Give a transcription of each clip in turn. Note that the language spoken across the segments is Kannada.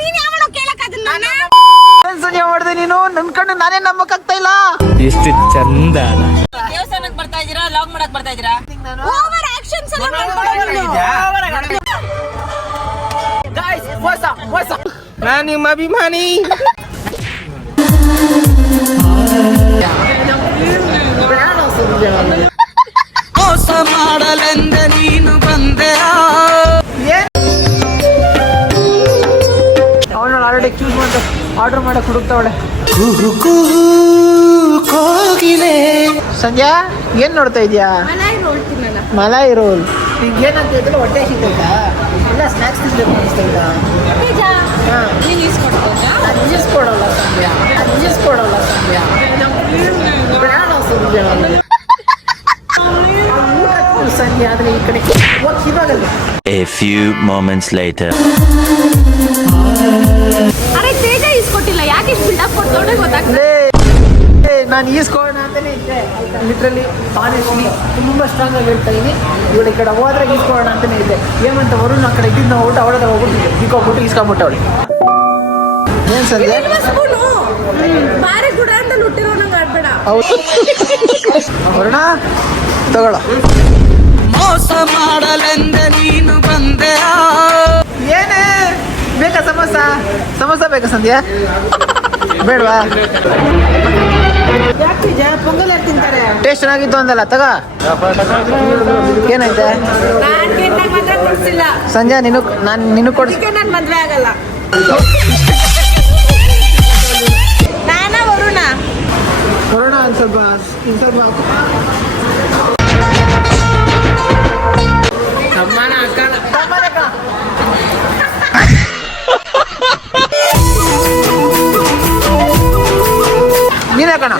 ನೀನ್ ಯಾವಳ ಕೇಳಕ್ ಅದನ್ನ ಸಂಜೆ ಮಾಡಿದೆ ನೀನು ನನ್ ಕಣ್ಣು ನಾನೇ ನಂಬಕ್ಕಾಗ್ತಾ ಇಲ್ಲ. ಎಷ್ಟು ಚಂದ. ದೇವಸ್ಥಾನಕ್ಕೆ ಬರ್ತಾ ಇದೀರಾ, ಲಾಗ್ ಮಾಡಕ್ ಬರ್ತಾ ಇದೀರಾ? ಓವರ್ ಆಕ್ಷನ್ಸ್ ಎಲ್ಲ ಮಾಡ್ಕೊಳ್ಳೋದು. ಗಾಯ್ಸ್ ಮೋಸ ನಾನು ನಿಮ್ಮ ಅಭಿಮಾನಿ. ಮೋಸ ಮಾಡಲೆಂದ ನೀನು ಬಂದೆ. ಅವಳು ಆಲ್ರೆಡಿ ಚೂಸ್ ಮಾಡಿ ಆರ್ಡರ್ ಮಾಡಕ್ ಹುಡುಕ್ತಾವಳೆ. ಸಂಜಯಾ ಏನ್ ನೋಡ್ತಾ ಇದೀಯಾ? ಮಲಾಯಿ ರೋಲ್. ಈಗ ಏನಂತ ಹೇಳಿದ್ರೆ ಹೊಟ್ಟೆ ಸಿಗ್ತೈತಾ? ಎಲ್ಲ ಸ್ನಾಕ್ಸ್ ತಿನ್ಬೇಕು ಅನಿಸ್ತಾ ಇಲ್ಲ. ಕೊಡಲ್ಲ ಸಂಜಯಾ, ಕೊಡಲ್ಲ ಸಂಜಯಾ. ಸಂಜೆ ಆದ್ರೆ ಈ ಕಡೆ ಇವಾಗಲ್ಲ. A few moments later. ಅರೆ ತೇಜ ಇಸ್ಕೊಟ್ಟಿಲ್ಲ, ಯಾಕೆ ಇಷ್ಟು ಬಿಲ್ಡಪ್ ಕೊಡ್ತೋಡೆ ಗೊತ್ತಾಗ್ತದೆ. ನಾನು ಈಸ್ಕೊಳ್ಳೋಣ ಅಂತಾನೆ ಇದ್ದೆ. ಲಿಟ್ರಲಿ ಆನೆಸ್ಟ್ಲಿ ತುಂಬಾ ಸ್ಟ್ರಾಂಗ್ ಆಗಿ ಹೇಳ್ತಾ ಇದೀನಿ. ಇವಳು ಈ ಕಡೆ ಹೋದ್ರೆ ಈಸ್ಕೊಳ್ಳೋಣ ಅಂತಾನೆ ಇದ್ದೆ. ಏಮಂತ ವರುಣ್ ಆ ಕಡೆ ಇದ್ದಿದ್ದು ನಾವು ಅವಳ ಹೋಗ್ಬಿಟ್ಟಿದ್ದೆ. ಈಗೋಗ್ಬಿಟ್ಟು ಈಸ್ಕೊಂಡ್ಬಿಟ್ಟು ಅವಳು ಏನ್ ಸಂಜೆ ಬಾರಿ ಗುಡ ಅಂತ ಹುಟ್ಟಿರೋ ನಂಗೆ ಆಡ್ಬೇಡ. ವರುಣ ತಗೊಳ. ಮೋಸ ಮಾಡಲೆಂದ ನೀನು ಬಂದೆ. ಏನೇ ಬೇಕಾ? ಸಮೋಸ ಬೇಕಾ ಸಂಧ್ಯಾ? ಬೇಡವಾ? ಪೊಂಗಲ್ ತಿಂತಾರೆ. ಟೇಸ್ಟ್ ಚೆನ್ನಾಗಿತ್ತು ಅಂದಲ್ಲ, ತಗ. ಏನೈತೆ ಸಂಜಯಾ? ನಿನ್ನ ಕೊಡ್ಸಿ. ನಾನು ಮದ್ವೆ ಆಗಲ್ಲ. ನಾನಾ ವರುಣ ಒಂದ್ ಸ್ವಲ್ಪ ನೀನೇ ಕಣ.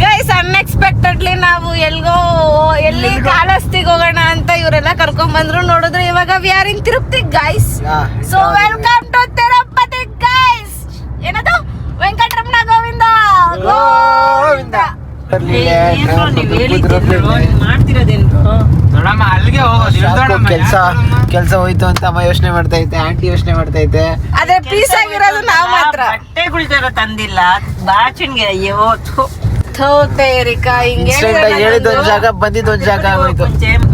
ಗೈಸ್ ಅನ್ಎಕ್ಸ್ಪೆಕ್ಟೆಡ್ಲಿ ನಾವು ಎಲ್ಲಿ ಕಾಲಸ್ತಿಗೆ ಹೋಗೋಣ ಅಂತ ಇವರೆಲ್ಲ ಕರ್ಕೊಂಡ್ ಬಂದ್ರು. ನೋಡಿದ್ರೆ ಇವಾಗ we are in Tirupati guys. So welcome to Tirupati guys. ಏನದು? ವೆಂಕಟರಮಣ ಗೋವಿಂದ ಗೋವಿಂದ. ಕೆಲ್ಸ ಹೋಯ್ತು ಅಂತ ಅಮ್ಮ ಯೋಚನೆ ಮಾಡ್ತಾ ಐತೆ, ಆಂಟಿ ಯೋಚನೆ ಮಾಡ್ತಾ ಐತೆ. ಅದೇ ಪೀಸ್ ಆಗಿರೋದು ನಾವು ಮಾತ್ರ. ಬಟ್ಟೆಗಳು ತಂದಿಲ್ಲ ಬಾಚಿನ್ಗೆ. ಅಯ್ಯೋ ಹೇಳಿದೊಂದ್ ಜಾಗ ಬಂದಿದ್ದೊಂದ್ ಜಾಗ ಆಗೋಯ್ತು.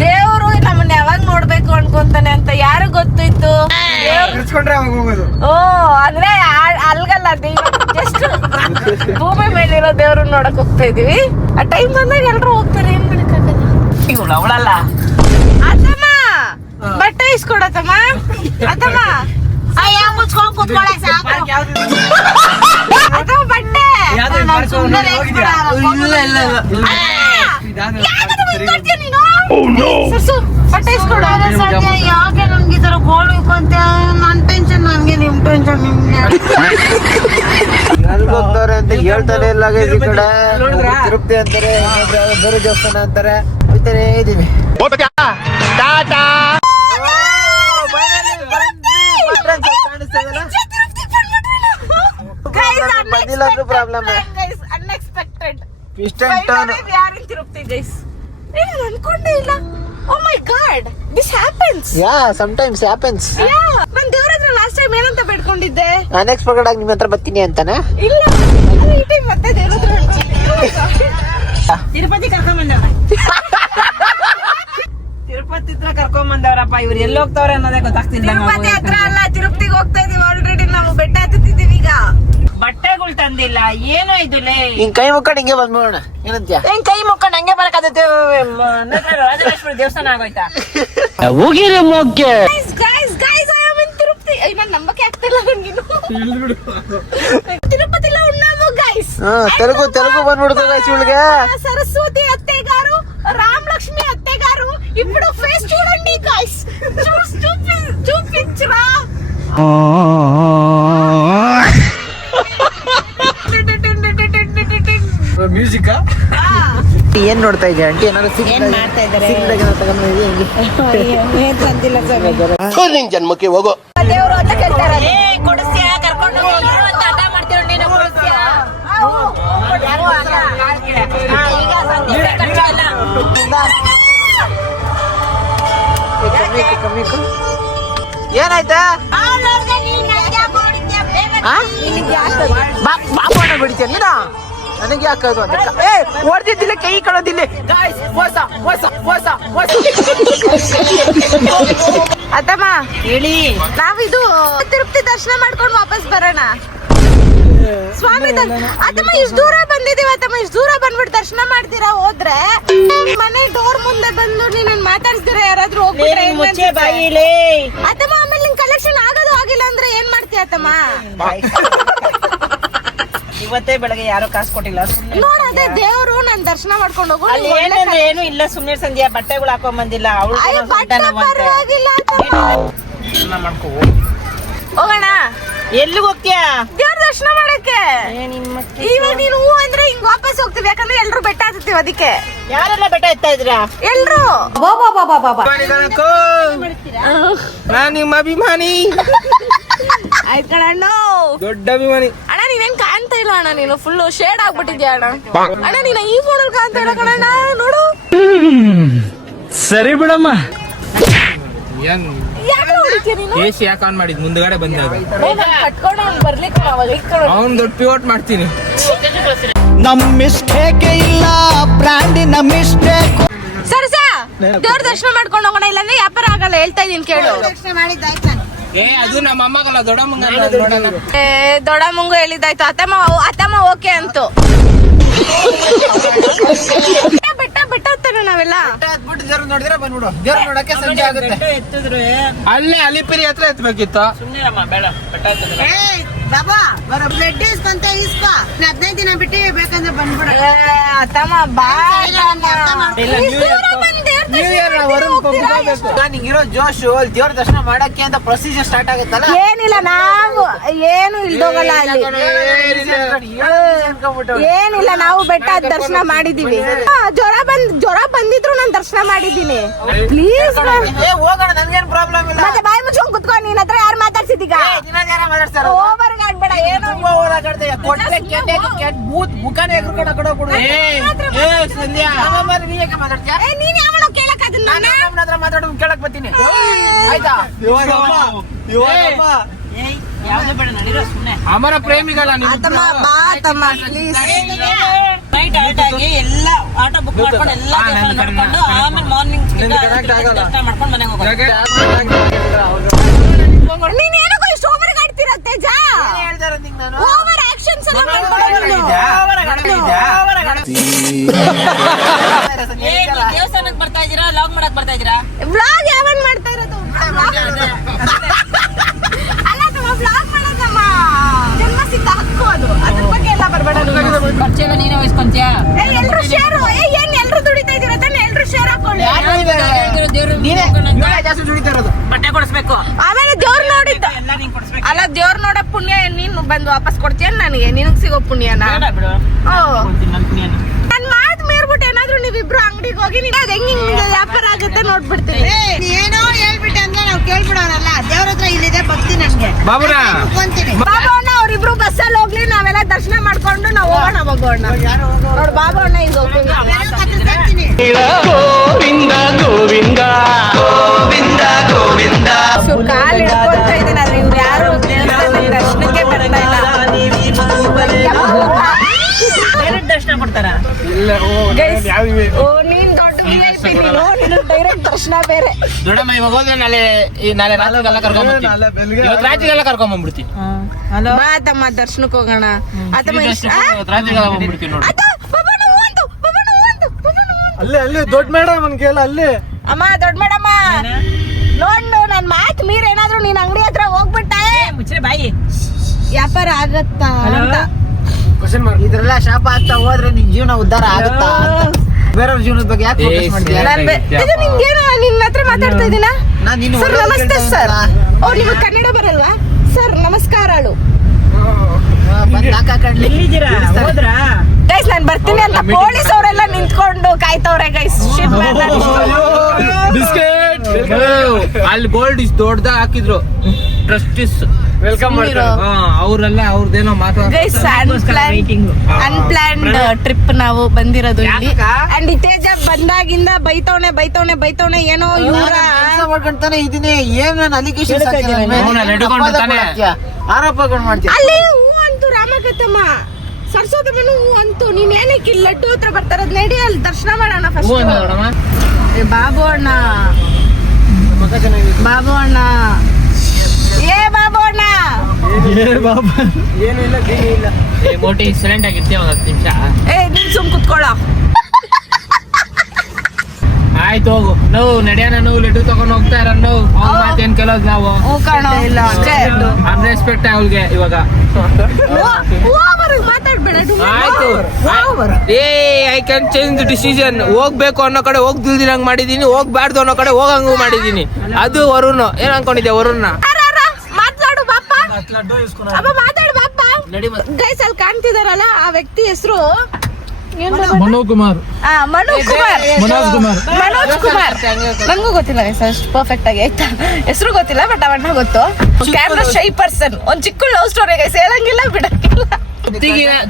ದೇವ್ರು ನಮ್ಮನ್ನ ಯಾವಾಗ ನೋಡ್ಬೇಕು ಅನ್ಕೊಂತಾನೆ ಅಂತ ಯಾರು ಗೊತ್ತಿತ್ತು? ಓ ಅಂದ್ರೆ ಅಲ್ಗಲ್ಲ, ಜಸ್ಟ್ ಭೂಮಿ ಮೇಲಿರೋ ದೇವ್ರು ನೋಡಕ್ ಹೋಗ್ತಾ ಇದೀವಿ. ಆ ಟೈಮ್ ಬಂದಾಗ ಎಲ್ರು ಹೋಗ್ತಾರೆ. ಏನ್ ಮಾಡಕ್ಕಾಗಲ್ಲ. ಇವಳು ಅವಳಲ್ಲ. ಅತ್ತಮ್ಮ ಬಟ್ಟೆ ಇಸ್ಕೊಡತ್ತಮ್ಮ. ಅತ್ತಮ್ಮ ಮುಚ್ಕೊಂಡ್ ಕೂತ್ಕೊಳ್ಳೆ ಸಾಕು. ಅಥವಾ ಬಟ್ಟೆ ಬಟ್ಟೆ ಇಸ್ಕೊಡು. ಯಾಕೆ ನನ್ಗೆ ಈ ತರ ಗೋಳು ಇಕ್ಕೊಂತ? ನನ್ ಟೆನ್ಷನ್ ನನ್ಗೆ, ನಿಮ್ ಟೆನ್ಷನ್ ನಿಮ್ಗೆ. ಎಲ್ಗ್ ಹೋಗ್ತಾರೆ ಅಂತ ಹೇಳ್ತಾನೆ ಇಲ್ಲ ಈ ಕಡೆ. ತಿರುಪತಿ ಅಂತಾರೆ, ಬೇರೆ ದೇವಸ್ಥಾನ ಅಂತಾರೆ. ಹೋಗ್ತಾನೆ ಇದೀವಿ. ಬಂದಿಲ್ಲ ಅಂದ್ರೂ ಪ್ರಾಬ್ಲಮ್. Unexpected Tirupati guys. ಅನ್ಕೊಂಡೇ ಇಲ್ಲ. Oh my god, this happens. Yeah sometimes happens. ನಾನು ದೇವ್ರ ಹತ್ರ ಲಾಸ್ಟ್ ಟೈಮ್ ಏನಂತ ಬೇಡ್ಕೊಂಡಿದ್ದೆ? ಅನ್ಎಕ್ಸ್ಪೆಕ್ಟೆಡ್ ಆಗಿ ನಿಮ್ಮ ಹತ್ರ ಬರ್ತೀನಿ ಅಂತಾನ. ಇಲ್ಲ ಈ ಟೈಮ್ ಮತ್ತೆ ದೇವ್ರ ಹತ್ರ ತಿರುಪತಿ ಕರ್ಕೊಂಬಂದವ್ರ. ತಿರುಪತಿ ಹತ್ರ ಕರ್ಕೊಂಬಂದವ್ರಪ್ಪ. ಇವ್ರು ಎಲ್ಲಿ ಹೋಗ್ತಾವ್ರೆ ಅನ್ನೋದೇ ಗೊತ್ತಾಗ್ತಿಲ್ಲ. ತಿರುಪತಿ ಹತ್ರ ಅಲ್ಲ, ತಿರುಪತಿಗೆ ಹೋಗ್ತಾ ಇದೀವಿ. ಆಲ್ರೆಡಿ ನಾವು ಬೆಟ್ಟ ಹತ್ತಿದ್ದೀವಿ. ಈಗ ಬಟ್ಟೆಗಳು ತಂದಿಲ್ಲ. ಏನೋ ಇದುಲೇ ಹಿಂಗ್ ಕೈ ಮುಕ್ಕೊಂಡು ಹಿಂಗೆ ಬಂದ್ಬಿಡೋಣ. ಏನಂತ್ಯ? ಹೆಂಗ್ ಕೈ ಮುಕ್ಕೊಂಡು ಹಂಗೆ ಬರಕಾದತ್ತೆ? ರಾಜರಾಜೇಶ್ವರಿ ದೇವಸ್ಥಾನ ಆಗೋಯ್ತಾ? ಹೋಗಿರಿ ಮೊಗ್ಗೆ. Guys I am in Tirupati. ನಾನು ನಂಬಕ್ಕೆ ಆಗ್ತಿಲ್ಲ ನನಗಿನ್ನು. ತಿರುಪತಿలో ఉన్నాము ಗೈಸ್. ತೆಲುಗು ಬಂದ್ಬಿಡ್ತು ಗೈಸ್ ಇವಳಿಗೆ. ಸರಸ್ವತಿ ಅತ್ತೆಗಾರು, ರಾಮಲಕ್ಷ್ಮಿ ಅತ್ತೆಗಾರು ఇప్పుడు ఫేస్ చూడండి గైస్. చూపించరా? ಮ್ಯೂಸಿಕ್ ಏನ್ ನೋಡ್ತಾ ಇದೀಯ ಆಂಟಿ? ಏನಾದ್ರು ನಿನ್ ಜನ್ಮಕ್ಕೆ ಹೋಗೋ. ದೇವರು ಅಂತ ಕೇಳ್ತಾರೆ. ಕೊಡಿಸ್ತೀಯ? ಕರ್ಕೊಂಡು ಹೋಗಿ ಅಂತ ಅಡ್ಡ ಮಾಡ್ತೀವಿ. ನೀನು ಕೊಡಿಸ್ತೀಯ? ಈಗ ಸಂಜೆ ಖರ್ಚು ಎಲ್ಲ ಏನಾಯ್ತಾ ಬಾಬಣ್ಣ ಬಿಡ್ತೀಯ ನೀನ ನನಗೆ ಹಾಕೋದು ಅಂತ ಹೊಡೆದಿದ್ದಿಲ್ಲ ಕೈ ಕಳೋದಿಲ್ಲ ಮೋಸ ಮೋಸ ಮೋಸ ಮೋಸ. ಅತ್ತಮ್ಮ ಹೇಳಿ ನಾವಿದು ತಿರುಪತಿ ದರ್ಶನ ಮಾಡ್ಕೊಂಡು ವಾಪಸ್ ಬರೋಣ. ಸ್ವಾಮಿ ಅತ್ತಮ್ಮ ಇಷ್ಟು ದೂರ ಬಂದಿದೀವಿ ಅತ್ತಮ್ಮ, ಇಷ್ಟು ದೂರ ಬಂದ್ಬಿಟ್ಟು ದರ್ಶನ ಮಾಡ್ತೀರಾ ಹೋದ್ರೆ ಮನೆ ಡೋರ್ ಮುಂದೆ ಬಂದು ನೀನ್ ಮಾತಾಡ್ತೀರಾ ಯಾರಾದ್ರೂ ಹೋಗ್ಬಿಟ್ರೆ ಏನ್ ಮುಚ್ಚೆ ಅನ್ಸುತ್ತೆ? ಬಾಯಿಲೇ ಅತ್ತಮ್ಮ ಆಮೇಲೆ ನಿನ್ ಕಲೆಕ್ಷನ್ ಆಗೋದು ಆಗಿಲ್ಲ ಅಂದ್ರೆ ಏನ್ ಮಾಡ್ತೀಯ ಅತ್ತಮ್ಮ? ಇವತ್ತೇ ಬೆಳಗ್ಗೆ ಯಾರು ಕಾಸು ಕೊಟ್ಟಿಲ್ಲ ಸುಮ್ನೆ ನೋಡ ಅದೇ ದೇವ್ರು ನಾನ್ ದರ್ಶನ ಮಾಡ್ಕೊಂಡು ಹೋಗು. ಅಲ್ಲಿ ಏನಂದ್ರೆ ಏನು ಇಲ್ಲ ಸುಮ್ನೆ ಸಂಧ್ಯಾ ಬಟ್ಟೆಗಳು ಹಾಕೊಂಡ್ ಬಂದಿಲ್ಲ ಅವಳು ಅಯ್ಯೋ, ಬಟ್ಟೆ ಪರವಾಗಿಲ್ಲ ಅತ್ತಮ್ಮ. ಮಾಡ್ಕೋ ಹೋಗೋಣ ಎಲ್ಲಿಗೆ ಹೋಗ್ತೀಯಾ ದೇವ್ರ ದರ್ಶನ ಮಾಡಕ್ಕೆ. ಇವಾಗ ನೀನು ಹೂ ಅಂದ್ರೆ ಹಿಂಗ್ ವಾಪಸ್ ಹೋಗ್ತೀವಿ, ಯಾಕಂದ್ರೆ ಎಲ್ರು ಬೆಟ್ಟ ಹತ್ತೀವಿ ಅದಕ್ಕೆ. ಯಾರೆಲ್ಲ ಬೆಟ್ಟ ಎತ್ತಾ ಇದ್ದೀರಾ ಎಲ್ರು ನಾನ್ ನಿಮ್ಮ ಅಭಿಮಾನಿ, ಆಯ್ತ್ ಕಣ ದೊಡ್ಡ ಅಭಿಮಾನಿ. ಅಣ್ಣ ನೀನೇನ್ ಕಾಣ್ತಾ ಇಲ್ಲ ಅಣ್ಣ, ನೀನು ಫುಲ್ ಶೇಡ್ ಆಗ್ಬಿಟ್ಟಿದ್ಯಾ ಅಣ್ಣ. ಅಣ್ಣ ನೀನ ಈ ಫೋನಲ್ಲಿ ಕಾಣ್ತಾ ಇಲ್ಲ ಕಣಣ್ಣ, ನೋಡು. ಸರಿ ಬಿಡಮ್ಮ. ಯಾಕೆ ಹೊಡಿತೀಯ ನೀನು? ಏಸಿ ಯಾಕೆ ಆನ್ ಮಾಡಿದ್ ಮುಂದ್ಗಡೆ ಬಂದಾಗ ಕಟ್ಕೊಂಡು ಅವ್ನು ಬರ್ಲಿಕ್ಕೆ ಅವಾಗ ಇಟ್ಕೊಂಡು ಅವ್ನ್ ದೊಡ್ಡ ಪಿವೋಟ್ ಮಾಡ್ತೀನಿ. ನಮ್ ಮಿಸ್ಟೇಕ್ ಇಲ್ಲ ಬ್ರ್ಯಾಂಡಿನ ಮಿಸ್ಟೇಕ್. ಸರ್ಸ ದೇವ್ರ ದರ್ಶನ ಮಾಡ್ಕೊಂಡು ಹೋಗೋಣ, ಇಲ್ಲಾಂದ್ರೆ ವ್ಯಾಪಾರ ಆಗಲ್ಲ. ಹೇಳ್ತಾ ಇದೀನಿ ಕೇಳು. ಏ ಅದು ನಮ್ಮ ಅಮ್ಮಗಲ್ಲ ದೊಡ್ಡಮ್ಮಂಗ ನೋಡೋಣ. ದೊಡ್ಡ ಮುಂಗು ಹೇಳಿದ್ದಾಯ್ತು. ಅತ್ತಮ್ಮ ಓಕೆ ಅಂತು. ಬೆಟ್ಟ ಬೆಟ್ಟ ಹತ್ತೇನು ನಾವೆಲ್ಲ. ದೇವ್ರ ನೋಡಿದ್ರೆ ಬಂದ್ಬಿಡು, ದೇವ್ರ ನೋಡಕ್ಕೆ ಸಂಜೆ ಆಗುತ್ತೆ. ಬೆಟ್ಟ ಎತ್ತಿದ್ರು ಅಲ್ಲೇ ಅಲಿಪಿರಿ ಹತ್ರ ಎತ್ಬೇಕಿತ್ತು. ಸುಮ್ನೆ ಅಮ್ಮ ಬೇಡ ಬೆಟ್ಟ ಎತ್ತಿದ್ರೆ ಬಾಬಾ ಬ್ಲಡ್ ಇಸ್ಕೊಂತ ಇಸ್ಕೋ 15 ದಿನ ಬಿಟ್ಟು ಬೇಕಂದ್ರೆ ಬಂದ್ಬಿಡ. ಅತ್ತಮ್ಮ ಬಾ ನ್ಯೂ ಇಯರ್ ನಿಂಗಿರೋ ಜೋಶು ಅಲ್ಲಿ ದೇವ್ರ ದರ್ಶನ ಮಾಡಕ್ಕೆ ಅಂತ ಪ್ರೊಸೀಜರ್ ಸ್ಟಾರ್ಟ್ ಆಗುತ್ತಲ್ಲ. ಏನಿಲ್ಲ, ನಾವು ಏನು ಇಲ್ದೋಗಲ್ಲ ಅಲ್ಲಿ. ಏನಿಲ್ಲ, ನಾವು ಬೆಟ್ಟ ದರ್ಶನ ಮಾಡಿದೀವಿ. ಜ್ವರ ಬಂದಿದ್ರು ನಾನು ದರ್ಶನ ಮಾಡಿದ್ದೀನಿ. ಪ್ಲೀಸ್ ಹೋಗೋಣ, ನನ್ಗೇನ್ ಪ್ರಾಬ್ಲಮ್ ಇಲ್ಲ. ಮತ್ತೆ ಬಾಯಿ ಮುಚ್ಕೊಂಡ್ ಕುತ್ಕೊ. ನೀನ್ ಹತ್ರ ಯಾರು ಮಾತಾಡ್ಸಿದೀಗ? ಯಾರ ಮಾತಾಡ್ತಾರ ಓವರ್ ಆಡ್ಬೇಡ. ಏನು ಮುಖಾನೇ ಎಗ್ರಕೊಂಡು ಆ ಕಡೆ ಹೋಗ್ಬಿಡು. ಸಂಧ್ಯಾ ನೀ ಯಾಕೆ ಮಾತಾಡ್ತೀಯ? ನೀನ್ ಯಾವಳ ಕೇಳಕ್ ಅದನ್ನ? ನನ್ನ ಹತ್ರ ಮಾತಾಡೋದು ಕೇಳಕ್ ಬರ್ತೀನಿ ಆಯ್ತಾ? ಯಾವ್ದು ಬೇಡ ನಡೀರೋ ಸುಮ್ನೆ ಅಮರ ಪ್ರೇಮಿಗಳ ಅತ್ತಮ್ಮ ಬಾ ಅತ್ತಮ್ಮ ಪ್ಲೀಸ್. ನೈಟ್ ಆಗಿ ಎಲ್ಲ ಆಟೋ ಬುಕ್ ಮಾಡ್ಕೊಂಡು ಎಲ್ಲ ದೇವಸ್ಥಾನ ನೋಡ್ಕೊಂಡು ಆಮೇಲೆ ಮಾರ್ನಿಂಗ್ ದರ್ಶನ ಮಾಡ್ಕೊಂಡು ಮನೆಗೆ ಹೋಗೋದು. ನೀನ್ ಏನಕ್ಕೋ ಇಷ್ಟು ಓವರ್ ಆಡ್ತೀರ ತೇಜ? ಹೇಳ್ತಾ ಇರೋದು ನಿಂಗೆ ನಾನು. ಓವರ್ ಆಕ್ಷನ್ಸ್ ಎಲ್ಲ ಮಾಡ್ಕೊಳ್ಳೋದು. ದೇವಸ್ಥಾನಕ್ಕೆ ಬರ್ತಾ ಇದೀರಾ ಲಾಗ್ ಮಾಡಕ್ ಬರ್ತಾ ಇದೀರಾ? ವ್ಲಾಗ್ ಯಾವನ್ ಮಾಡ್ತಾ ಇರೋದು? ಅಲ್ಲ ತಮ್ಮ ವ್ಲಾಗ್ ಮಾಡೋದಮ್ಮ ಜನ್ಮ ಸಿದ್ಧ ಹಕ್ಕು ಅದು. ಅದ್ರ ಬಗ್ಗೆ ಎಲ್ಲ ಬರ್ಬೇಡ ನೀನು. ಖರ್ಚೆಲ್ಲ ನೀನೇ ವಹಿಸ್ಕೊಂತೀಯಾ? ಎಲ್ರು ಶೇರ್. ಏನ್ ಎಲ್ರು ದುಡಿತಾ ಇದೀರ ತಾನೆ? ಎಲ್ರು ಶೇರ್ ಹಾಕೊಳ್ಳಿ. ನೀನೇ ಜಾಸ್ತಿ ದುಡಿತಾ ಇರೋದು. ಬಟ್ಟೆ ಕೊಡಿಸ್ಬೇಕು ಆಮೇಲೆ ದೇವ್ರ ನೋಡಿದ್ದ ಎಲ್ಲ ನೀನ್ ಕೊಡಿಸ್ಬೇಕು. ಅಲ್ಲ ದೇವ್ರ ನೋಡ ಪುಣ್ಯ ನೀನು ಬಂದು ವಾಪಸ್ ಕೊಡ್ತೀಯ ನನಗೆ? ನಿನಗ್ ಸಿಗೋ ಪುಣ್ಯನ? ಬೇಡ ಬಿಡು ನನ್ ಮಾತ್ ಮೇರ್ಬಿಟ್ಟು ಏನಾದ್ರು ನೀವಿಬ್ರು ಅಂಗಡಿಗೆ ಹೋಗಿ ನೀನ್ ಅದ್ ಹೆಂಗ್ ವ್ಯಾಪಾರ ಆಗುತ್ತೆ ನೋಡ್ಬಿಡ್ತೀನಿ. ಏನೋ ಹೇಳ್ಬಿಟ್ಟೆ ಅಂದ್ರೆ ನಾವು ಕೇಳ್ಬಿಡೋರಲ್ಲ. ದೇವ್ರ ಹತ್ರ ಇಲ್ಲಿದೆ ಭಕ್ತಿ ನನ್ಗೆ ಬಾಬುರ ಅಂತೀನಿ. ಬಾಬಾ ಅಣ್ಣ ಅವ್ರಿಬ್ರು ಬಸ್ಸಲ್ಲಿ ಹೋಗ್ಲಿ, ನಾವೆಲ್ಲ ದರ್ಶನ ಮಾಡ್ಕೊಂಡು ನಾವು ಹೋಗೋಣ. ಹೋಗೋಣ ನೋಡ್ ಬಾಬಾ ಅಣ್ಣ ಈಗ ಹೋಗ್ತೀವಿ. ಗೋವಿಂದ ಗೋವಿಂದ ಗೋವಿಂದ ಗೋವಿಂದ. ಕಾಲ್ ಹಿಡ್ಕೊಳ್ತಾ ಇದೀನಿ, ಆದ್ರೆ ಇವ್ರು ಯಾರು ದೇವಸ್ಥಾನಕ್ಕೆ ದರ್ಶನಕ್ಕೆ ಬರ್ತಾ ಇಲ್ಲ. ಡೈರೆಕ್ಟ್ ದರ್ಶನ ಕೊಡ್ತಾರ? ಓ ನೀನ್ ದೊಡ್ಡ VIP ನೀನು, ನೀನು ಡೈರೆಕ್ಟ್ ದರ್ಶನ ಬೇರೆ. ದೊಡ್ಡಮ್ಮ ಇವಾಗ ಹೋದ್ರೆ ನಾಳೆ ರಾತ್ರಿಗೆಲ್ಲ ಕರ್ಕೊಂಡ್ಬಿಡ್ತೀನಿ. ಇವತ್ತು ರಾತ್ರಿಗೆಲ್ಲ ಕರ್ಕೊಂಡ್ಬಂದ್ಬಿಡ್ತೀನಿ. ಬಾ ತಮ್ಮ ದರ್ಶನಕ್ಕೆ ಹೋಗೋಣ. ಅತ್ತಮ್ಮ ರಾತ್ರಿಗೆಲ್ಲ ಬಂದ್ಬಿಡ್ತೀನಿ ನೋಡಿ. ಅಲ್ಲೇ ದೊಡ್ಡ ಮೇಡಮ್ ಅನ್ಕೇಳ ಅಲ್ಲೇ. ಅಮ್ಮ ದೊಡ್ಡ ಮೇಡಮ್ಮ ನೋಡು, ನನ್ ಮಾತ್ ಮೀರ್ ಏನಾದ್ರು ನೀನ್ ಅಂಗಡಿ ಹತ್ರ ಹೋಗ್ಬಿಟ್ಟೆ ಮುಚ್ಚೆ ಬಾಯಿ. ವ್ಯಾಪಾರ ಆಗತ್ತಾ ಅಂತ. ಇದ್ರೆಲ್ಲ ಶಾಪ ಆಗ್ತಾ ಹೋದ್ರೆ ನಿನ್ ಜೀವನ ಉದ್ಧಾರ ಆಗುತ್ತಾ ಅಂತ. ಬೇರೆಯವ್ರ ಜೀವನದ ಬಗ್ಗೆ ಯಾಕೆ focus ಮಾಡ್ತೀಯ? ಇದು ನಿಂಗೇನು ನಿನ್ನ ಹತ್ರ ಮಾತಾಡ್ತಾ ಇದೀನಾ? ನಾನ್ ನಿನ್ನ ಸರ್ ನಮಸ್ತೆ ಸರ್. ಓ ನಿಮಗೆ ಕನ್ನಡ ಬರಲ್ವಾ ಸರ್? ನಮಸ್ಕಾರಗಳು. ಬಂದ್ ಹಾಕಂಡ್ಲಿ. ಎಲ್ಲಿದ್ದೀರಾ? ಹೋದ್ರಾ? ಗೈಸ್ ನಾನ್ ಬರ್ತೀನಿ ಅಂತ ಪೊಲೀಸ್ ಅವರೆಲ್ಲ ನಿಂತ್ಕೊಂಡು ಕಾಯ್ತವ್ರೆ ಗೈಸ್. ಬಿಸ್ಕೆಟ್ ಅಲ್ಲಿ ಗೋಲ್ಡ್ ಇಸ್ ದೊಡ್ಡದಾಗ ಹಾಕಿದ್ರು. ಟ್ರಸ್ಟಿಸ್ ವೆಲ್ಕಮ್ ಮಾಡ್ತಾರೆ. ಅವ್ರೆಲ್ಲ ಅವ್ರದ್ದೇನೋ ಮಾತಾಡ. ಗೈಸ್ ಅನ್ಪ್ಲಾನ್ಡ್ ಟ್ರಿಪ್ ನಾವು ಬಂದಿರೋದು ಇಲ್ಲಿ. ಅಂಡ್ ಇತೇಜ ಬಂದಾಗಿಂದ ಬೈತವನೆ ಏನೋ ಇವ್ರ ಮಾಡ್ಕೊಂತಾನೆ ಇದನ್ನೇ ಏನ್ ನಾನು ಅಲಿಗೇಷನ್ ಆರೋಪಗಳು ಮಾಡ್ತೀಯ. ಅಲ್ಲಿ ಹೂ ಅಂತು ರಾಮಕಥಮ್ಮ ಸರ್ಸೋದಮ್ಮನು ಹೂ ಅಂತು. ನೀನ್ ಏನಕ್ಕೆ ಇಲ್ಲಿ ಲಡ್ಡು ಹತ್ರ ಬರ್ತಾರದ್ ನಡಿ ಅಲ್ಲಿ ದರ್ಶನ ಮಾಡೋಣ ಫಸ್ಟ್. ಬಾಬು ಅಣ್ಣ ಬಾಬು ಅಣ್ಣ ಏ ಬಾಬು ಅಣ್ಣ ಮೋಟಿ ಸೈಲೆಂಟ್ ಆಗಿರ್ತೀಯ ಒಂದ್ 10 ನಿಮಿಷ. ನೀನ್ ಸುಮ್ ಕುತ್ಕೊಳ್ಳೋ. ಆಯ್ತು ಹೋಗು. ನಾವು ನಡೆಯೋಣ, ನಾವು ಲಡ್ಡು ತಗೊಂಡ್ ಹೋಗ್ತಾ ಇರೋ ನಾವು ಮಾತೇನ್ ಕೆಲೋದು ನಾವು ಅನ್ರೆಸ್ಪೆಕ್ಟ್ ಅವಳಿಗೆ ಇವಾಗ. ಮಾತಾಡ್ಬೇಡ. ಆಯ್ತು ಐ ಕ್ಯಾನ್ ಚೇಂಜ್ ಡಿಸಿಷನ್. ಹೋಗ್ಬೇಕು ಅನ್ನೋ ಕಡೆ ಹೋಗ್ದಿಲ್ದಿರಂಗ್ ಮಾಡಿದೀನಿ, ಹೋಗ್ಬಾರ್ದು ಅನ್ನೋ ಕಡೆ ಹೋಗಂಗು ಮಾಡಿದೀನಿ. ಅದು ವರುಣ್ ಏನ್ ಅನ್ಕೊಂಡಿದ್ದೆ ವರುಣ್ನ? ಮಾತಾಡು ಬಾಪ, ಮಾತಾಡು ಬಾಪ. ಗೈಸ್ ಅಲ್ಲಿ ಕಾಣ್ತಿದಾರಲ್ಲ ಆ ವ್ಯಕ್ತಿ ಹೆಸರು ಮನೋಜ್ ಕುಮಾರ್. ನನ್ಗೂ ಗೊತ್ತಿಲ್ಲ ಅಷ್ಟು ಪರ್ಫೆಕ್ಟ್ ಆಗಿ ಆಯ್ತಾ, ಹೆಸರು ಗೊತ್ತಿಲ್ಲ ಬಟ್ ಅವಣ್ಣ ಗೊತ್ತು. Camera ಶೈ person. ಒಂದ್ ಚಿಕ್ಕ ಲವ್ ಸ್ಟೋರಿ ಗೈಸ್, ಹೇಳಂಗಿಲ್ಲ ಬಿಡಂಗಿಲ್ಲ.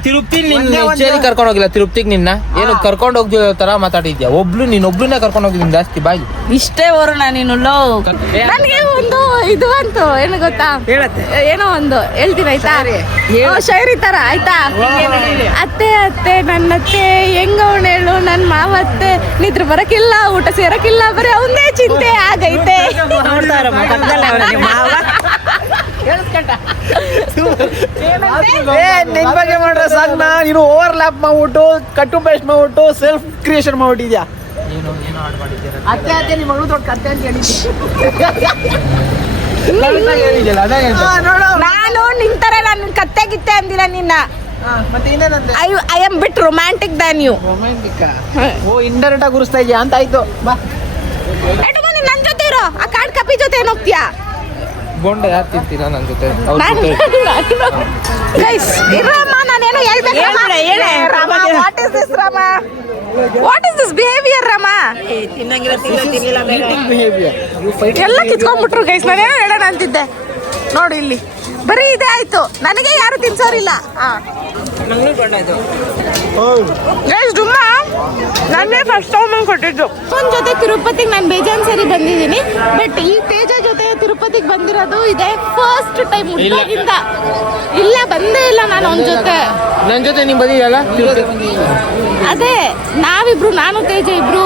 ತಿರುಪ್ತಿ ಕರ್ಕೊಂಡು ಹೋಗಿಲ್ಲ. ತಿರುಪ್ತಿಗೆ ನಿನ್ನ ಏನು ಕರ್ಕೊಂಡು ಹೋಗ್ದ ತರ ಮಾತಾಡಿದ್ಯಾ? ನೀನೊಬ್ಳನ್ನೇ ಕರ್ಕೊಂಡು ಹೋಗಿದ್ದೀನಿ ಜಾಸ್ತಿ ಬಾಯಿ. ಇಷ್ಟೇ ವರುಣ ನೀನು ಲವ್. ನನ್ಗೆ ಒಂದು ಇದು ಅಂತು ಏನು ಗೊತ್ತಾ, ಏನೋ ಒಂದು ಹೇಳ್ತೀನಿ ಆಯ್ತಾ, ಶೈರಿ ತರ ಆಯ್ತಾ. ಅತ್ತೆ ಅತ್ತೆ ನನ್ನತ್ತೆ ಹೆಂಗ ಅವನು ಹೇಳು, ನನ್ ಮಾವತ್ತೆ ನಿದ್ರೆ ಬರಕಿಲ್ಲ, ಊಟ ಸೇರಕ್ಕಿಲ್ಲ, ಬರೀ ಅವನೇ ಚಿಂತೆ ಆಗೈತೆ. ನಿನ್ ಬಗ್ಗೆ ಮಾಡ್ರೆ ಸಾಕ್ನ, ನೀನು ಓವರ್ ಲ್ಯಾಪ್ ಮಾಡ್ಬಿಟ್ಟು ಕಟ್ಟು ಪೇಸ್ಟ್ ಮಾಡ್ಬಿಟ್ಟು ಸೆಲ್ಫ್ ಕ್ರಿಯೇಷನ್ ಮಾಡ್ಬಿಟ್ಟಿದ್ಯಾ. ಅತ್ತೆ ಅತ್ತೆ ನಿಮ್ಮ ಮಗಳು ದೊಡ್ಡ ಕತ್ತೆ ಅಂತ ನಾನು ನಿಂತರ ನಾನು ಕತ್ತೆ ಗಿತ್ತೆ ಅಂದಿಲ್ಲ ನಿನ್ನ. ಮತ್ತೆ ಇನ್ನೇನಂತೆ? I am bit romantic than you. Romantic? Oh indirect ಆಗಿ ಗುರುಸ್ತಾ ಇದೆಯಾ ಅಂತ ಆಯ್ತು. ಬಾ ನನ್ ಜೊತೆ ಇರೋ, ಆ ಕಾಡ್ ಕಪಿ ಜೊತೆ ಏನ್ ಹೋಗ್ತೀಯಾ? ಬೋಂಡ ಯಾರು ತಿಂತೀರಾ ನನ್ನ ಜೊತೆ? ಗೈಸ್ ಇರಮ್ಮ, ನಾನೇನು ಹೇಳ್ಬೇಕು. What is this Rama? What is this behaviour Rama? ಎಲ್ಲ ಕಿತ್ಕೊಂಡ್ಬಿಟ್ರು ಗೈಸ್. ನಾನೇನೋ ಹೇಳೋಣ ಅಂತಿದ್ದೆ, ನೋಡು ಇಲ್ಲಿ ಬರೀ ಇದೇ ಆಯ್ತು. ನನಗೆ ಯಾರು ತಿನ್ಸೋರಿಲ್ಲ. ಗೈಸ್ ಡುಮ್ಮ ನನ್ನೇ ಫಸ್ಟ್ ಟೈಮ್ ಕೊಟ್ಟಿದ್ದು. ಒಂದ್ ಜೊತೆ ತಿರುಪತಿಗೆ ನಾನು ಬೇಜಾನ್ ಸರಿ ಬಂದಿದ್ದೀನಿ, ಬಟ್ ಈ ತೇಜ ಜೊತೆ ತಿರುಪತಿಗೆ ಬಂದಿರೋದು ಇದೇ ಫಸ್ಟ್ ಟೈಮ್. ಹುಟ್ಟಾಗಿಂದ ಇಲ್ಲ ಬಂದೇ ಇಲ್ಲ ನಾನು ಒಂದ್ ಜೊತೆ. ನನ್ನ ಜೊತೆ ನೀನ್ ಬಂದಿದ್ಯಲ್ಲ ಅದೇ ನಾವಿಬ್ರು, ನಾನು ತೇಜ ಇಬ್ರು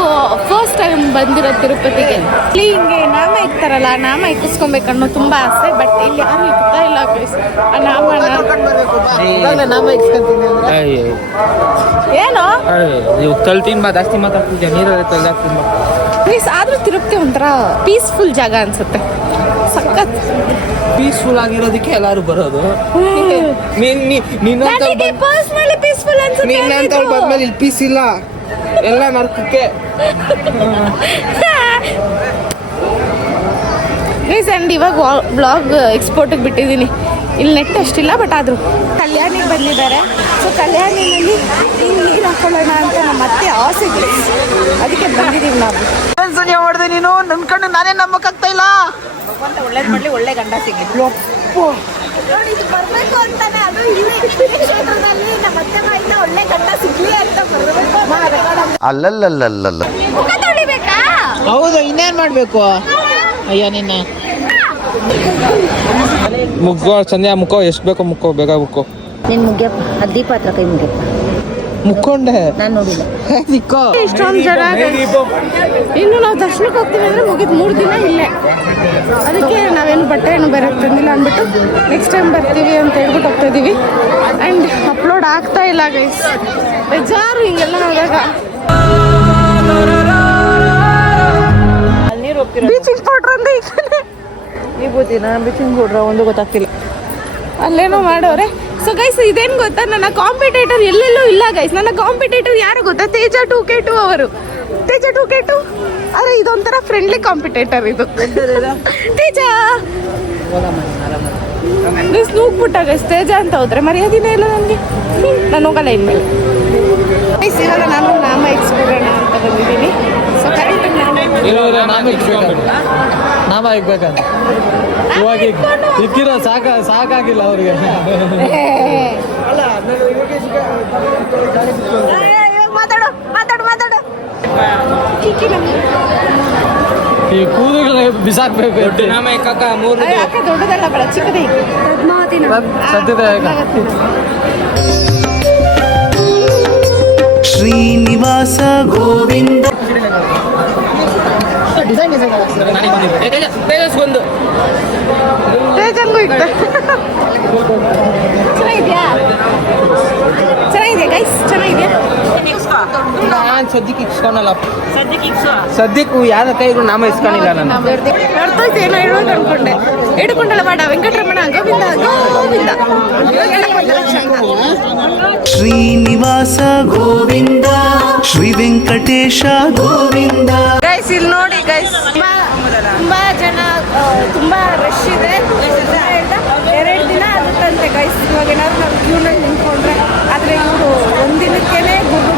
ಫಸ್ಟ್ ಟೈಮ್ ಬಂದಿರೋದು ತಿರುಪತಿಗೆ. ಇಲ್ಲಿ ಹಿಂಗೆ ನಾಮ ಇಕ್ತಾರಲ್ಲ, ನಾಮ ಇಕ್ಕಿಸ್ಕೊಬೇಕನ್ನೋ ತುಂಬಾ ಆಸೆ, ಬಟ್ ಇಲ್ಲಿ ಯಾರು ಇಕ್ತಾ ಇಲ್ಲ ಗೈಸ್ ಆ ನಾಮನ. ನಾಮ ಇಸ್ಕೊಂತೀನಿ ಅಂದ್ರೆ ಏನು ನೀವು ತಲ್ತೀನಿ ಬಾ, ಜಾಸ್ತಿ ಮಾತಾಡ್ತಿದ್ಯಾ, ನೀರಲ್ಲಿ ತಲ್ದಾಗ್ತೀನಿ ಬಾ. ಪ್ಲೀಸ್. ಆದ್ರೂ ತಿರುಪತಿ ಒಂಥರ ಪೀಸ್ಫುಲ್ ಜಾಗ ಅನ್ಸುತ್ತೆ, ಸಖತ್ ಪೀಸ್ಫುಲ್ ಆಗಿರೋದಕ್ಕೆ ಎಲ್ಲಾರು ಬರೋದು. ಪರ್ಸನಲಿ ಪೀಸ್ಫುಲ್ ಅನ್ಸುತ್ತೆ. ನಿನ್ನಂತ ಬಂದ್ಮೇಲೆ ಇಲ್ಲಿ ಪೀಸ್ ಇಲ್ಲ, ಎಲ್ಲ ನರ್ಕಕ್ಕೆ. ಅಂಡ್ ಇವಾಗ ಬ್ಲಾಗ್ ಎಕ್ಸ್ಪೋರ್ಟಿಗೆ ಬಿಟ್ಟಿದ್ದೀನಿ. ಇಲ್ಲಿ ನೆಟ್ ಅಷ್ಟಿಲ್ಲ, ಬಟ್ ಆದರೂ ಕಲ್ಯಾಣಿಗೆ ಬಂದಿದ್ದಾರೆ. ಸೊ ಕಲ್ಯಾಣಿನಲ್ಲಿ ನೀರು ಹಾಕೊಳ್ಳೋಣ ಅಂತ ನಮ್ಮ ಅತ್ತೆ ಆಸೆ, ಅದಕ್ಕೆ ಬಂದಿದ್ದೀವಿ ನಾವು. ಸಂಜೆ ಮಾಡಿದೆ ನೀನು ನನ್ನ ಕಣ್ಣು ನಾನೇ ನಂಬಕ್ಕಾಗ್ತಾ ಇಲ್ಲ. ಒಳ್ಳೇದು ಮಾಡಲಿ, ಒಳ್ಳೆ ಗಂಡ ಸಿಗಲಿ. ಇದು ಬರಬೇಕು ಅಂತಾನೆ, ಅದು ಇಲ್ಲಿ ಕ್ಷೇತ್ರದಲ್ಲಿ ನಮ್ಮ ಅತ್ತೆ ಬಾಯಿಂದ ಒಳ್ಳೆ ಗಂಡ ಸಿಗ್ಲಿ ಅಂತ ಬರಬೇಕು. ಅಲ್ಲಲ್ಲಲ್ಲಲ್ಲ ಮುಖ ತೊಳಿಬೇಕಾ? ಹೌದು, ಇನ್ನೇನ್ ಮಾಡ್ಬೇಕು? ಅಯ್ಯ ನಿನ್ನ ಮುಗ್ಗೋ ಸಂಧ್ಯಾ, ಮುಕ್ಕೋ ಎಷ್ಟು ಬೇಕೋ ಮುಕ್ಕೋ, ಬೇಗ ಮುಕ್ಕೋ. ನಿನ್ ಮುಗಿಯಪ್ಪ, ದೀಪ ಹತ್ರ ಕೈ ಮುಗಿಯಪ್ಪ. ಮುಕ್ಕೊಂಡೆ ನಾನು ನೋಡಿಲ್ಲ. ಇಷ್ಟೊಂದು ಜನ ಇನ್ನು ನಾವು ದರ್ಶನಕ್ಕೆ ಹೋಗ್ತೀವಿ ಅಂದ್ರೆ ಮುಗಿದ್ 3 ದಿನ ಇಲ್ಲೇ. ಅದಕ್ಕೆ ನಾವೇನು ಬಟ್ಟೆ ಏನು ಬೇರೆ ತಂದಿಲ್ಲ ಅಂದ್ಬಿಟ್ಟು ನೆಕ್ಸ್ಟ್ ಟೈಮ್ ಬರ್ತೀವಿ ಅಂತ ಹೇಳ್ಬಿಟ್ಟು ಹೋಗ್ತಾ ಇದೀವಿ. ಆ್ಯಂಡ್ ಅಪ್ಲೋಡ್ ಆಗ್ತಾ ಇಲ್ಲ ಗೈಸ್, ಬೇಜಾರು ಹಿಂಗೆಲ್ಲ ನೋಡಿದಾಗ. ಬೀಚಿಂಗ್ ಪೌಡ್ರ್ ಅಂತ ಈ ಕಡೆ ವಿಭೂತಿನ ಬೀಚಿಂಗ್ ಪೌಡ್ರ ಒಂದು ಗೊತ್ತಾಗ್ತಿಲ್ಲ, ಅಲ್ಲೇನೋ ಮಾಡೋರೆ. ಸೊ ಗೈಸ್ ಇದೇನು ಗೊತ್ತಾ, ನನ್ನ ಕಾಂಪಿಟೇಟರ್ ಎಲ್ಲೆಲ್ಲೂ ಇಲ್ಲ ಗೈಸ್. ನನ್ನ ಕಾಂಪಿಟೇಟರ್ ಯಾರು ಗೊತ್ತಾ? ತೇಜ 2K2 ಅವರು. ತೇಜ 2K2 ಅರೆ ಇದೊಂಥರ ಫ್ರೆಂಡ್ಲಿ ಕಾಂಪಿಟೇಟರ್ ಇದು. ತೇಜ ನುಗ್ಬಿಟ್ಟ ಗೈಸ್, ತೇಜ ಅಂತ ಹೋದ್ರೆ ಮರ್ಯಾದಿನೇ ಇಲ್ಲ ನನಗೆ. ನಾನು ಹೋಗಲ್ಲ ಇನ್ಮೇಲೆ. ಗೈಸ್ ಇವಾಗ ನಾನು ನಾಮ ಇಕ್ಸ್ಬಿಡೋಣ ಅಂತ ಬಂದಿದ್ದೀನಿ. ಸೊ ಕರೆಕ್ಟ್ ನಾಮ ಇಕ್ಬೇಕಂತ ಇವಾಗ ಇಕ್ಕಿರೋ ಸಾಕಾಗಿಲ್ಲ ಅವ್ರಿಗೆ. ಮಾತಾಡು ಮಾತಾಡು ಮಾತಾಡು. ಈ ಕೂದಲು ಬಿಸಾಕ್ಬೇಕು. ನಾಮ ಕಾಕ ಮೂರು ಯಾಕೆ ದೊಡ್ಡದಲ್ಲ ಬೇಡ ಚಿಕ್ಕದೇ ಸದ್ಯದ ಶ್ರೀನಿವಾಸ ಗೋವಿಂದ. ಡಿಸೈನ್ ತೇಜಸ್ಗೊಂದು ತೇಜಂಗೂ ಇತ್ತು. ಚೆನ್ನಾಗಿದ್ಯಾ ಚೆನ್ನಾಗಿದೆ ಗೈಸ್ ಚೆನ್ನಾಗಿದೆ. ನಾನು ಸದ್ಯಕ್ಕೆ ಇಸ್ಕೊಳಲ್ಲ. ಸದ್ಯಕ್ಕೆ ಇಕ್ಸು. ಸದ್ಯಕ್ಕೆ ಯಾರ ಕೈಗೂ ನಾಮ ಇಸ್ಕೊಂಡಿಲ್ಲ ನಾನು. ಹೊರತೋಯ್ತು ಏನೋ ಹೇಳೋದು ಅನ್ಕೊಂಡೆ. ಹಿಡ್ಕೊಂಡಲ್ಲ ಬೇಡ ವೆಂಕಟರಮಣ ಗೋವಿಂದ ಗೋವಿಂದ. ಶ್ರೀನಿವಾಸ ಗೋವಿಂದ ಶ್ರೀ ವೆಂಕಟೇಶ ಗೋವಿಂದ. ಗೈಸ್ ಇಲ್ಲಿ ನೋಡಿ ಗೈಸ್ ತುಂಬಾ ಜನ ತುಂಬಾ ರಶ್ ಇದೆ. 2 ದಿನ ಆಗುತ್ತಂತೆ ಗೈಸ್. ಇವಾಗ ಏನಾದ್ರು ನಾವು ಕ್ಯೂನಲ್ಲಿ ನಿಂತ್ಕೊಂಡ್ರೆ, ಆದರೆ ಇವರು ಒಂದಿನಕ್ಕೇನೆ ಗುರು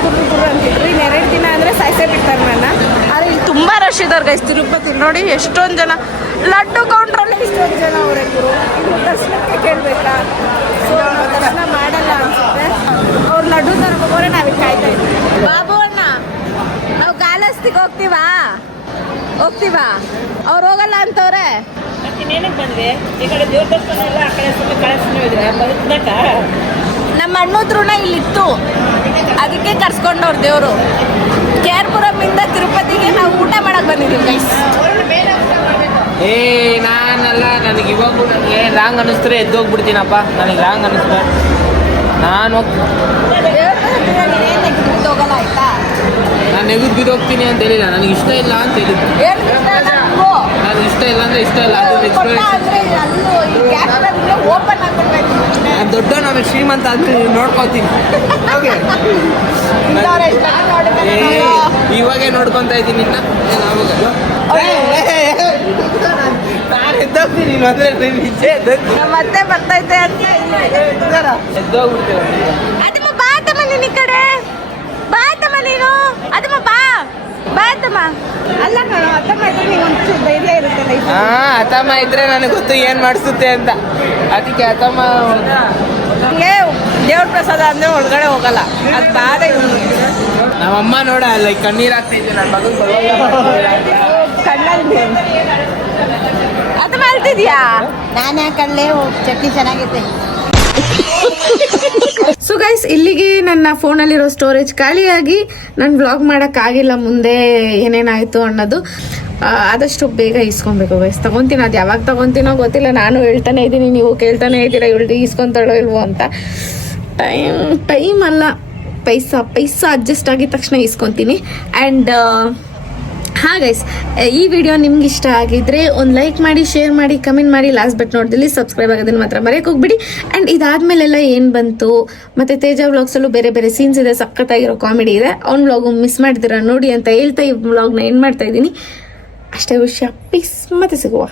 ಅಂತಿದ್ರು. ಇನ್ನು 2 ದಿನ ಅಂದರೆ ಸಾಯ್ಸೇ ಬಿಡ್ತಾರೆ ನನ್ನ. ಆದರೆ ಇಲ್ಲಿ ತುಂಬ ರಶ್ ಇದ್ದಾರೆ ಗೈಸ್ ತಿರುಪತಿ. ನೋಡಿ ಎಷ್ಟೊಂದು ಜನ ಲಡ್ಡು ಕೌಂಟ್ರಲ್ಲಿ ಇಷ್ಟೊಂದು ಜನ ಅವರೇ ಗುರು. ಇನ್ನು ದರ್ಶನಕ್ಕೆ ಕೇಳಬೇಕಾ? ಸೊ ನಾವು ದರ್ಶನ ಮಾಡಲ್ಲ ಅನ್ಸುತ್ತೆ. ಅವ್ರು ಲಡ್ಡು ತರಬೋರೆ ನಾವೀಗ ಕಾಯ್ತಾ ಇದ್ದೀವಿ. ಬಾಬು ಅಣ್ಣ ನಾವು ಕಾಲಸ್ತಿಗೆ ಹೋಗ್ತೀವಾ ಅವ್ರು ಹೋಗಲ್ಲ ಅಂತವ್ರೆ. ಇನ್ನೇನಕ್ಕೆ ಬಂದ್ವಿ? ಈ ಕಡೆ ದೇವ್ರ ದರ್ಶನ ಇಲ್ಲ, ಆ ಕಡೆ ಸುಮ್ಮನೆ ಕಳಿಸ್ತಾನೆ ಇದ್ರೆ ಬದುಕ್ಬೇಕ. ನಮ್ಮ ಅಣ್ಣದ್ರುನ ಇಲ್ಲಿತ್ತು, ಅದಕ್ಕೆ ಕರ್ಸ್ಕೊಂಡವ್ರು ದೇವರು. ಕೇರ್ಪುರಮಿಂದ ತಿರುಪತಿಗೆ ನಾವು ಊಟ ಮಾಡಕ್ ಬಂದಿದ್ದೀವಿ ಗೈಸ್. ನಾನಲ್ಲ, ನನಗೆ ಇವಾಗೂ ನನಗೆ ರಾಂಗ್ ಅನ್ನಿಸ್ತಾರೆ ಎದ್ದೋಗ್ಬಿಡ್ತೀನಪ್ಪ. ನನಗೆ ರಾಂಗ್ ಅನ್ನಿಸ್ತಾರೆ ನಾನು ಹೋಗಲ್ಲ ಆಯ್ತಾ? ನಾನು ನೆಗೆದು ಬಿದ್ದೋಗ್ತೀನಿ ಅಂತ ಹೇಳಿಲ್ಲ. ನನಗೆ ಇಷ್ಟ ಇಲ್ಲ ಅಂತ ಹೇಳಿದ್ದು. ನಾನು ಇಷ್ಟ ಇಲ್ಲ ಅಂದ್ರೆ ಇಷ್ಟ ಇಲ್ಲ. ಅದು ಓಪನ್ ಆಗ್ಬಿಡ್ಬೇಕು. ನಾನು ದೊಡ್ಡ ನಮಗೆ ಶ್ರೀಮಂತ ಆದ್ರೆ ನೋಡ್ಕೋತೀನಿ. ಇವಾಗೇ ನೋಡ್ಕೊಂತ ಇದ್ದೀನಿ. ನಾನು ಎದ್ದೋಗ್ತೀನಿ. ಮತ್ತೆ ಬರ್ತೈತೆ ಅಂತ ಎದ್ದೋಗ್ಬಿಡ್ತೀವಿ. ಅದಮ್ಮ ಬಾ ತಮ್ಮ ನೀನ್ ಈ ಕಡೆ ಬಾ ತಮ್ಮ ನೀನು. ಅದಮ್ಮ ಬಾ ತಮ್ಮ. ಅಲ್ಲ ಕಣೋ ಅತ್ತಮ್ಮ ಇದ್ರೆ ನೀವು ಒಂಚೂರು ಧೈರ್ಯ ಇರುತ್ತೆ. ಅತಮ್ಮ ಇದ್ರೆ ನನಗೆ ಗೊತ್ತು ಏನ್ ಮಾಡಿಸುತ್ತೆ ಅಂತ. ಅದಕ್ಕೆ ಅತಮ್ಮ ದೇವ್ರ ಪ್ರಸಾದ ಅಂದ್ರೆ ಒಳಗಡೆ ಹೋಗಲ್ಲ. ಅದು ಬಾಧೆ. ನಮ್ಮಮ್ಮ ನೋಡ ಅಲ್ಲ ಕಣ್ಣೀರ್ ಆಗ್ತಿದ್ದೆ ನನ್ನ ಮಗನ್ ಕಣ್ಣಲ್ಲಿ ಅದು ಮಾಡ್ತಿದ್ಯಾ? ನಾನು ಯಾಕಲ್ಲೇ ಚಟ್ನಿ ಚೆನ್ನಾಗೈತೆ. ಸೊ ಗೈಸ್ ಇಲ್ಲಿಗೆ ನನ್ನ ಫೋನಲ್ಲಿರೋ ಸ್ಟೋರೇಜ್ ಖಾಲಿಯಾಗಿ ನಾನು ವ್ಲಾಗ್ ಮಾಡೋಕ್ಕಾಗಿಲ್ಲ ಮುಂದೆ ಏನೇನಾಯಿತು ಅನ್ನೋದು. ಆದಷ್ಟು ಬೇಗ ಇಸ್ಕೊಬೇಕು ಗೈಸ್. ತಗೊತೀನಿ, ಅದು ಯಾವಾಗ ತಗೊತೀನೋ ಗೊತ್ತಿಲ್ಲ. ನಾನು ಹೇಳ್ತಾನೆ ಇದ್ದೀನಿ, ನೀವು ಕೇಳ್ತಾನೆ ಇದ್ದೀರಾ ಇವಳು ಇಸ್ಕೊತಾಳೋ ಇಲ್ವೋ ಅಂತ. ಟೈಮ್ ಅಲ್ಲ, ಪೈಸಾ ಅಡ್ಜಸ್ಟ್ ಆಗಿದ ತಕ್ಷಣ ಇಸ್ಕೊತೀನಿ. ಆ್ಯಂಡ್ ಹಾಂ ಗೈಸ್, ಈ ವಿಡಿಯೋ ನಿಮ್ಗೆ ಇಷ್ಟ ಆಗಿದ್ರೆ ಒಂದು ಲೈಕ್ ಮಾಡಿ, ಶೇರ್ ಮಾಡಿ, ಕಮೆಂಟ್ ಮಾಡಿ. ಲಾಸ್ಟ್ ಬಟ್ ನೋಡ್ದಲ್ಲಿ ಸಬ್ಸ್ಕ್ರೈಬ್ ಆಗೋದನ್ನು ಮಾತ್ರ ಮರೆಯೋಕೆ ಹೋಗ್ಬಿಡಿ. ಆ್ಯಂಡ್ ಇದಾದ್ಮೇಲೆಲ್ಲ ಏನು ಬಂತು, ಮತ್ತು ತೇಜ ವ್ಲಾಗ್ಸಲ್ಲೂ ಬೇರೆ ಬೇರೆ ಸೀನ್ಸ್ ಇದೆ, ಸಖತ್ತಾಗಿರೋ ಕಾಮಿಡಿ ಇದೆ. ಅವ್ನ ವ್ಲಾಗು ಮಿಸ್ ಮಾಡ್ತೀರಾ ನೋಡಿ ಅಂತ ಹೇಳ್ತಾ ಈ ವ್ಲಾಗ್ನ ಏನು ಮಾಡ್ತಾ ಇದ್ದೀನಿ. ಅಷ್ಟೇ ವಿಷಯ. ಪೀಸ್ ಮತ್ತೆ ಸಿಗುವ.